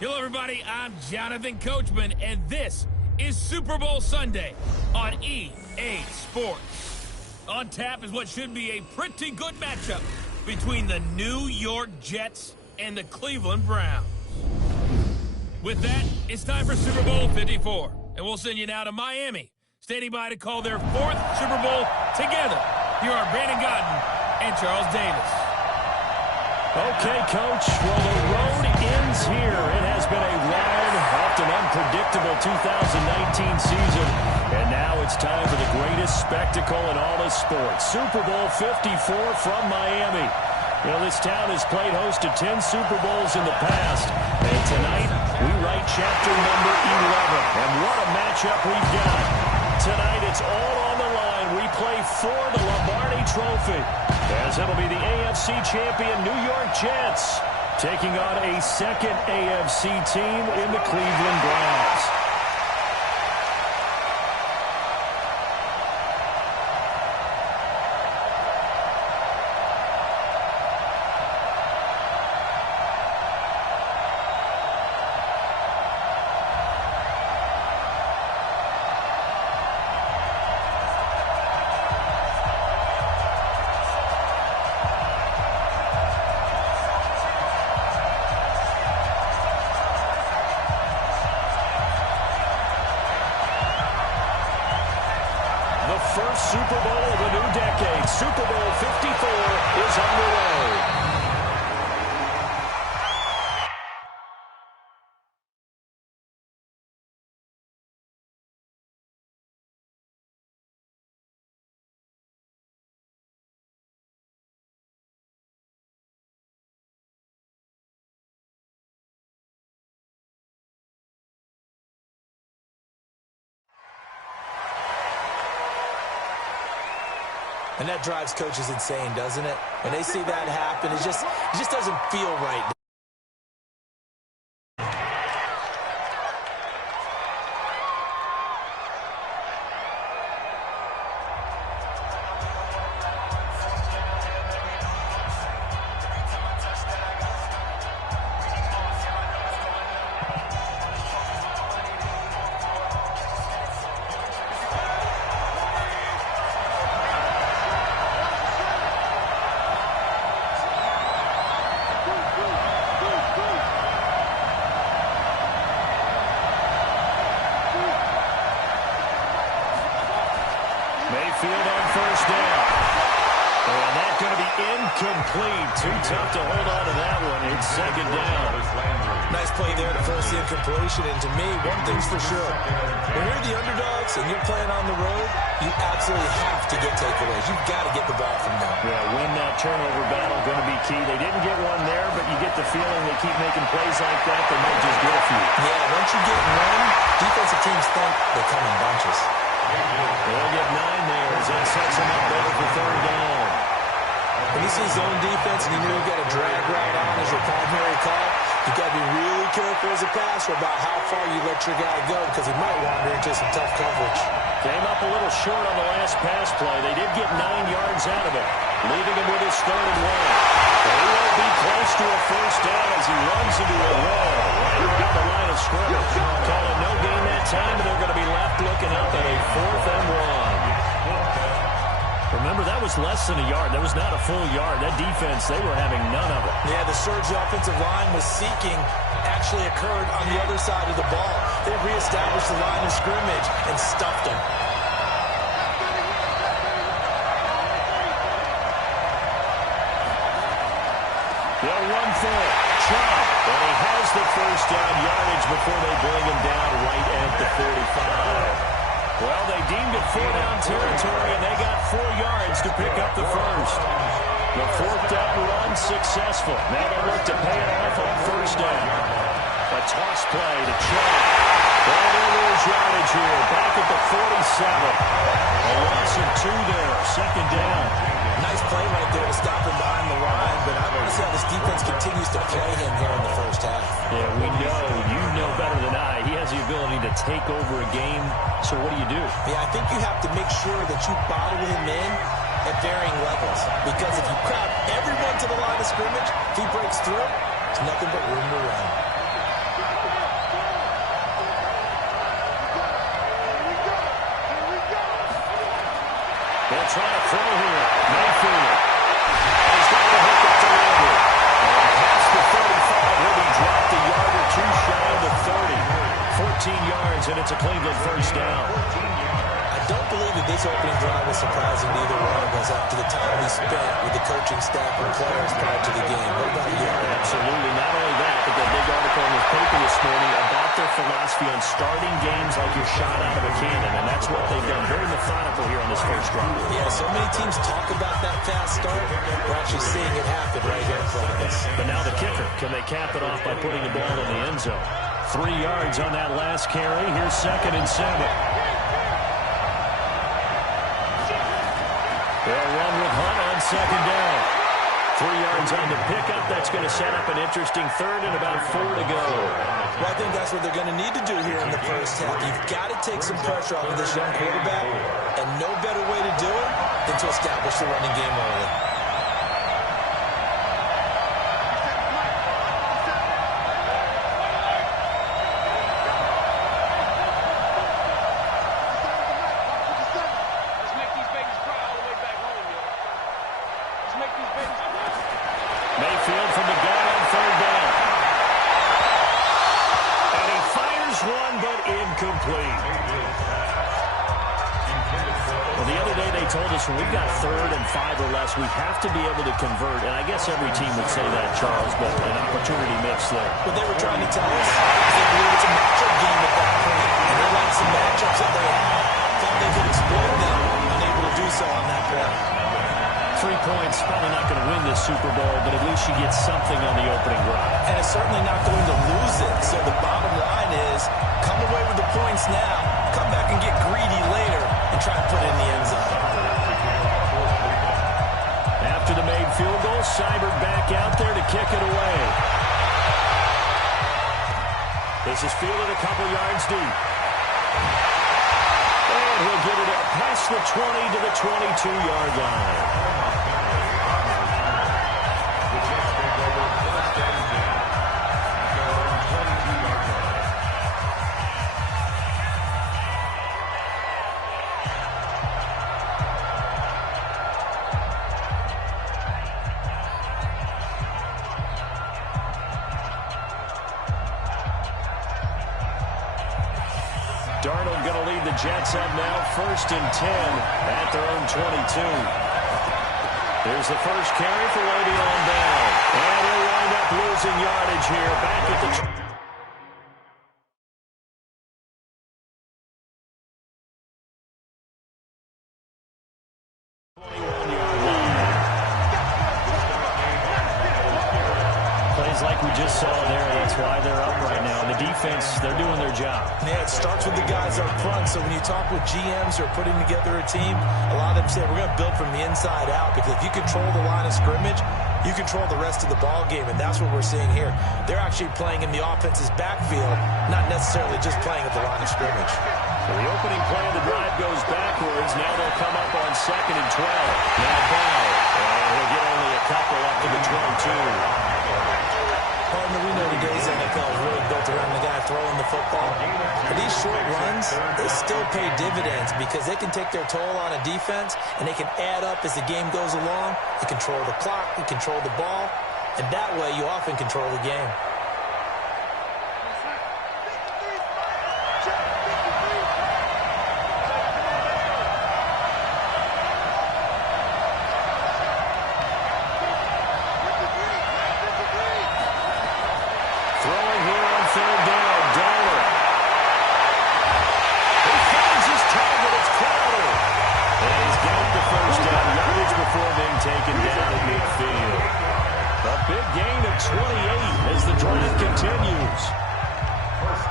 Hello, everybody. I'm Jonathan Coachman, and this is Super Bowl Sunday on EA Sports. On tap is what should be a pretty good matchup between the New York Jets and the Cleveland Browns. With that, it's time for Super Bowl 54, and we'll send you now to Miami, standing by to call their fourth Super Bowl together. Here are Brandon Gaudin and Charles Davis. Okay, Coach. Well, the road ends here. It has been a wild, often unpredictable 2019 season. And now it's time for the greatest spectacle in all of sports. Super Bowl 54 from Miami. You know, this town has played host to 10 Super Bowls in the past. And tonight, we write chapter number 11. And what a matchup we've got. Tonight, it's all on the line. We play for the Lombardi Trophy, as it'll be the AFC champion New York Jets taking on a second AFC team in the Cleveland Browns. First Super Bowl of the new decade. Super Bowl 54 is underway. And that drives coaches insane, doesn't it? When they see that happen, it just doesn't feel right. Mayfield on first down. And that's going to be incomplete. Too tough to hold on to that one. It's second down. Nice play there to force the incompletion. And to me, one thing's for sure. When you're the underdogs and you're playing on the road, you absolutely have to get takeaways. You've got to get the ball from them. Yeah, win that turnover battle, going to be key. They didn't get one there, but you get the feeling they keep making plays like that, they might just get a few. Yeah, once you get one, defensive teams think they come in bunches. They'll get 9 there as that sets them up better for third down. When you see zone defense and you know you've got a drag route on as your primary call, you've got to be really careful as a passer about how far you let your guy go because he might wander into some tough coverage. Came up a little short on the last pass play. They did get 9 yards out of it, leaving him with his 3rd and 1. But he won't be close to a first down as he runs into a wall right around the line of scrimmage. Call it no gain that time, and they're going to be left looking up at a 4th and 1. Remember, that was less than a yard. That was not a full yard. That defense, they were having none of it. Yeah, the surge the offensive line was seeking actually occurred on the other side of the ball. They reestablished the line of scrimmage and stuffed them. They'll run for it. Chubb, and he has the first down yardage before they bring him down right at the 45. Well, they deemed it 4-down territory, and they got 4 yards to pick up the first. The 4th down run successful. Now they look to pay it off on first down. A toss play to Chubb. Well, they lose yardage here. Back at the 47. A loss of 2 there. Second down. Nice play right there to stop him behind the line, but I want to see how this defense continues to play him here in the first half. Yeah, we know. You know better than I. He has the ability to take over a game. So what do? Yeah, I think you have to make sure that you bottle him in at varying levels. Because if you crowd everyone to the line of scrimmage, if he breaks through, there's nothing but room to run. try to throw here. Mayfield. He's got the hook up to Landry. And past the 35, he'll be dropped a yard or two shy of the 30. 14 yards, and it's a Cleveland first down. I don't believe that this opening drive was surprising to either one of us after the time we spent with the coaching staff and players prior to the game. What about you? Absolutely. Not only that, but that big article in the paper this morning about their philosophy on starting games like you're shot out of a cannon, and that's what they've done. Very methodical here on this first drive. Yeah, so many teams talk about that fast start. We're actually seeing it happen right here in front of us. But now the kicker. Can they cap it off by putting the ball in the end zone? 3 yards on that last carry. Here's 2nd and 7. They'll run with Hunt on 2nd down. 3 yards on the pickup. That's going to set up an interesting 3rd and about 4 to go. Well, I think that's what they're going to need to do here in the first half. You've got to take some pressure off of this young quarterback, and no better way to do it than to establish the running game early. Mayfield from the gun on 3rd down. And he fires one, but incomplete. Well, the other day they told us when we've got 3rd and 5 or less, we have to be able to convert. And I guess every team would say that, Charles, but an opportunity missed there. What they were trying to tell us is they believe it's a matchup game at that point. And they like some matchups that they have. Thought they could exploit them. Unable to do so on that play. 3 points, probably not going to win this Super Bowl, but at least you get something on the opening drive. And it's certainly not going to lose it. So the bottom line is, come away with the points now, come back and get greedy later, and try and put it in the end zone. After the made field goal, Seibert back out there to kick it away. This is fielded a couple yards deep. And he'll get it up past the 20 to the 22-yard line. Darnold going to lead the Jets up now, 1st and 10 at their own 22. There's the first carry for Le'Veon Bell. And he'll wind up losing yardage here back at the... Like we just saw there, that's why they're up right now. And the defense, they're doing their job. Yeah, it starts with the guys up front. So when you talk with GMs who are putting together a team, a lot of them say we're going to build from the inside out, because if you control the line of scrimmage, you control the rest of the ball game, and that's what we're seeing here. They're actually playing in the offense's backfield, not necessarily just playing at the line of scrimmage. So the opening play of the drive goes backwards. Now they'll come up on 2nd and 12. Now Bell, and he'll get only a couple up to the 22. Partner, we know today's NFL is really built around the guy throwing the football. But these short runs, they still pay dividends because they can take their toll on a defense, and they can add up as the game goes along. You control the clock, you control the ball, and that way you often control the game. Throwing here on 3rd down, Darnold. He finds his target, it's Crowder. And he's got the first down, yardage before being taken down at midfield. A big gain of 28 as the drive continues.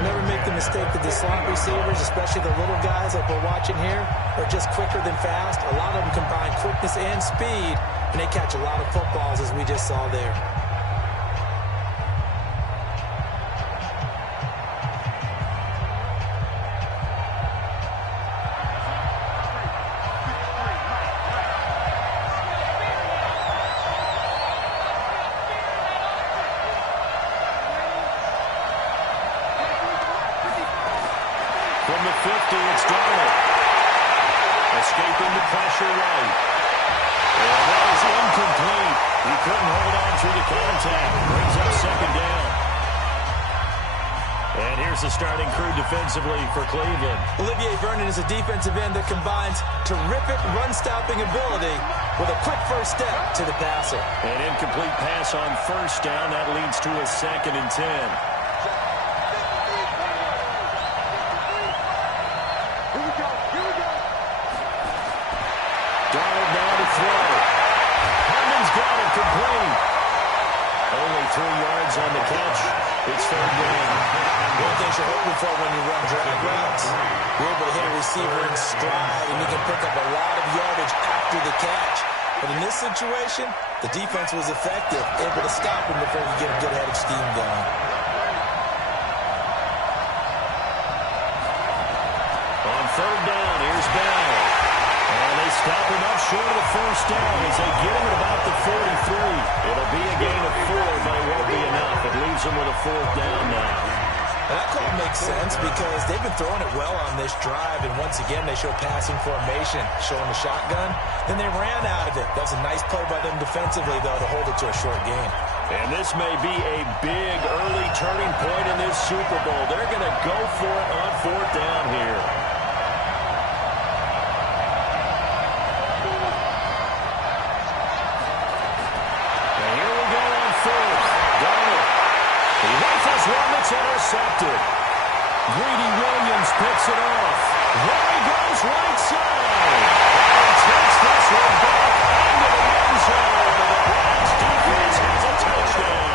Never make the mistake that the slot receivers, especially the little guys like we're watching here, are just quicker than fast. A lot of them combine quickness and speed, and they catch a lot of footballs, as we just saw there. From the 50, it's Darnold. Escaping the pressure. pressure right. And that is incomplete. He couldn't hold on through the contact. Brings up second down. And here's the starting crew defensively for Cleveland. Olivier Vernon is a defensive end that combines terrific run-stopping ability with a quick first step to the passer. An incomplete pass on first down. That leads to a 2nd and 10. Darnold now to throw. Herman's got it complete. Only 3 yards on the catch. It's 3rd down. One thing you're hoping for when you run drag routes, you're able to hit a receiver in stride, and you can pick up a lot of yardage after the catch. But in this situation, the defense was effective, able to stop him before you get a good head of steam going. On 3rd down, here's Bell. And they stop him up short of the first down as they get him at about the 43. It'll be a gain of 4, but it won't be enough. It leaves him with a 4th down now. And that call makes sense because they've been throwing it well on this drive, and once again they show passing formation, showing the shotgun. Then they ran out of it. That was a nice play by them defensively, though, to hold it to a short gain. And this may be a big early turning point in this Super Bowl. They're going to go for it on 4th down here. And here we go on 4th. Darnold. He rifles one that's intercepted. Greedy Williams picks it off. There he goes right side. And takes this one back into the end zone. And the Browns defense has a touchdown.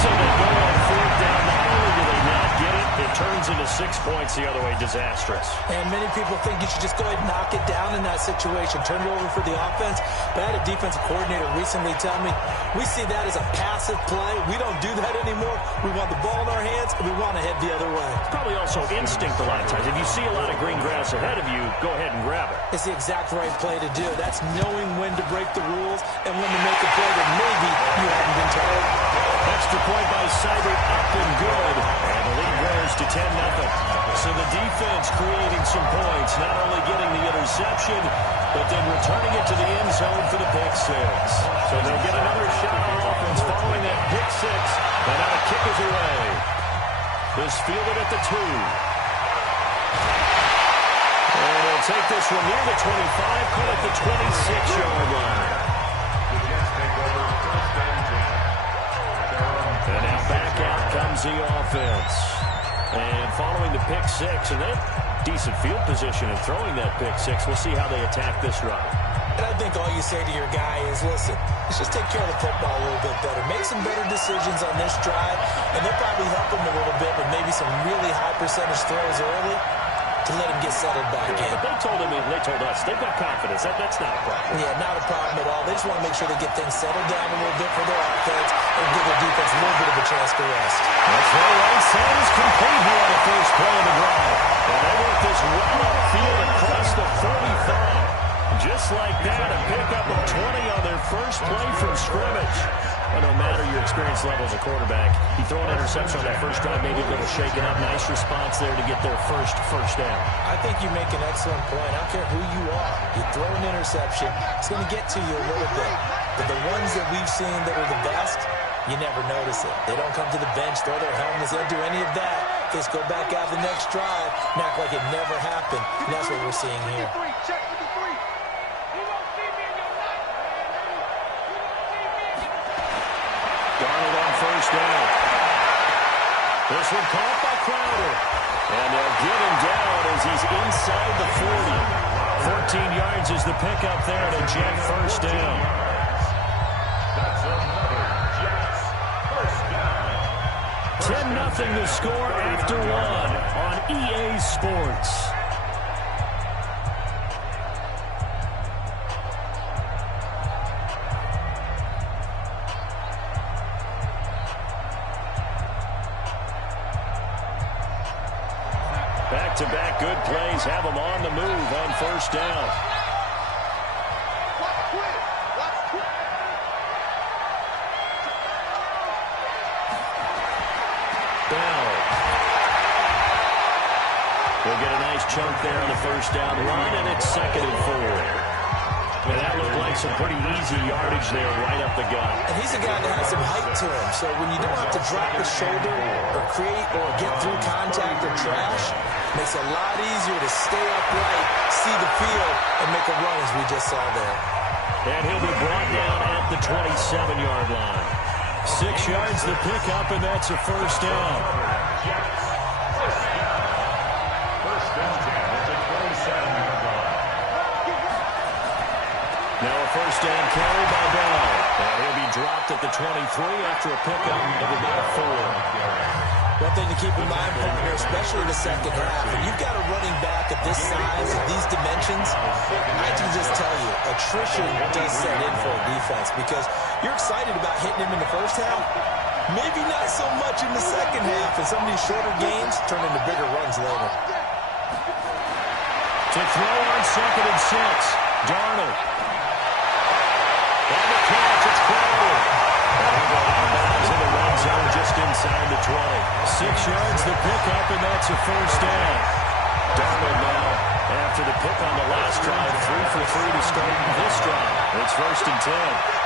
So they go on 4th down. Not only do they not get it, it turns into 6 points the other way. Disastrous. And many people think you should just go ahead and knock it down in that situation. Turn it over for the offense. But I had a defensive coordinator recently tell me, we see that as a passive play. We don't do that anymore. We want the ball in our hands, and we want to head the other way. It's probably also instinct a lot of times. If you see a lot of green grass ahead of you, go ahead and grab it. It's the exact right play to do. That's knowing when to break the rules and when to make a play that maybe you hadn't been told. Extra point by Seibert, up and good. And the lead grows to 10-0. So the defense creating some points, not only getting the interception, but then returning it to the end zone for the pick 6. So they'll get another shot on offense following that pick 6. And now the kick is away. This fielded at the 2. And they'll take this one near the 25, call it the 26-yard line. And now back out comes the offense. And following the pick 6, and that decent field position and throwing that pick 6, we'll see how they attack this run. And I think all you say to your guy is, listen, let's just take care of the football a little bit better. Make some better decisions on this drive, and they'll probably help him a little bit with maybe some really high percentage throws early to let him get settled back in. But they told us, they've got confidence. That's not a problem. Yeah, not a problem at all. They just want to make sure they get things settled down a little bit for their offense and give their defense a little bit of a chance to rest. That's right. Right side is complete here on the first play of the drive. And they work this well upfield across the 45. Just like that, a pickup of 20 on their first play from scrimmage. Well, no matter your experience level as a quarterback, you throw an interception on that first drive, maybe a little shaken up. Nice response there to get their first down. I think you make an excellent point. I don't care who you are. You throw an interception, it's going to get to you a little bit. But the ones that we've seen that are the best, you never notice it. They don't come to the bench, throw their helmets, they don't do any of that. They just go back out the next drive and act like it never happened. And that's what we're seeing here. Darnold on first down. This one caught by Crowder. And they'll get him down as he's inside the 40. 14 yards is the pickup there to Jet first down. 10-0 the score after 1 on EA Sports. Back-to-back good plays have them on the move on first down. Bell. We'll get a nice chunk there on the first down run, and it's 2nd and 4. And that looked like some pretty easy yardage there right up the gut. And he's a guy that has some height to him, so when you don't have to drop the shoulder or create or get through contact or trash, it makes it a lot easier to stay upright, see the field, and make a run as we just saw there. And he'll be brought down at the 27-yard line. 6 yards the pickup, and that's a first down. Now a first down carry by Bell. And he'll be dropped at the 23 after a pickup of about 4. One thing to keep in mind, partner, especially the second half, when you've got a running back of this size, of these dimensions, I can just tell you, attrition does set in for a defense because you're excited about hitting him in the first half, maybe not so much in the second half, and some of these shorter gains turn into bigger runs later. To throw on 2nd and 6, Darnold. On the catch, it's Crowder. And he'll go out of bounds in the red zone just inside the 20. 6 yards the pickup, and that's a first down. Darnold now, after the pick on the last drive, 3 for 3 to start this drive. It's 1st and 10.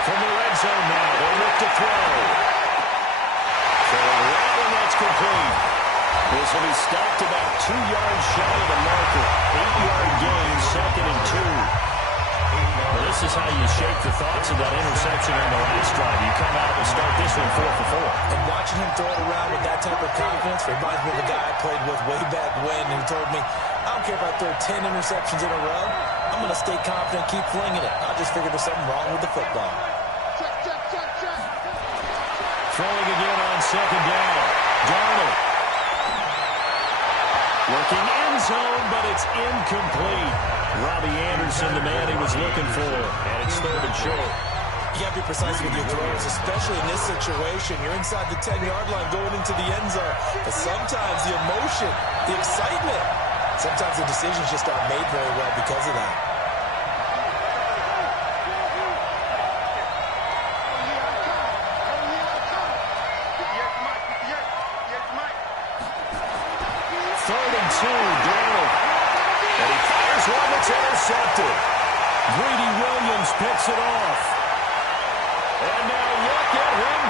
From the red zone now, they'll look to throw. Throwing right, and that's complete. This will be stopped about 2 yards shy of the marker. 8-yard gain, 2nd and 2. Well, this is how you shake the thoughts of that interception on the last drive. You come out and start this one 4 for 4. And watching him throw it around with that type of confidence reminds me of a guy I played with way back when who told me, I don't care if I throw 10 interceptions in a row. I'm going to stay confident, keep flinging it. I just figured there's something wrong with the football. Throwing again on 2nd down. Darnold. Looking end zone, but it's incomplete. Robbie Anderson, the man he was looking for. And it's 3rd and short. You got to be precise with your throws, especially in this situation. You're inside the 10-yard line going into the end zone. But sometimes the emotion, the excitement, sometimes the decisions just aren't made very well because of that. And he fires one that's intercepted. Greedy Williams picks it off. And now look at him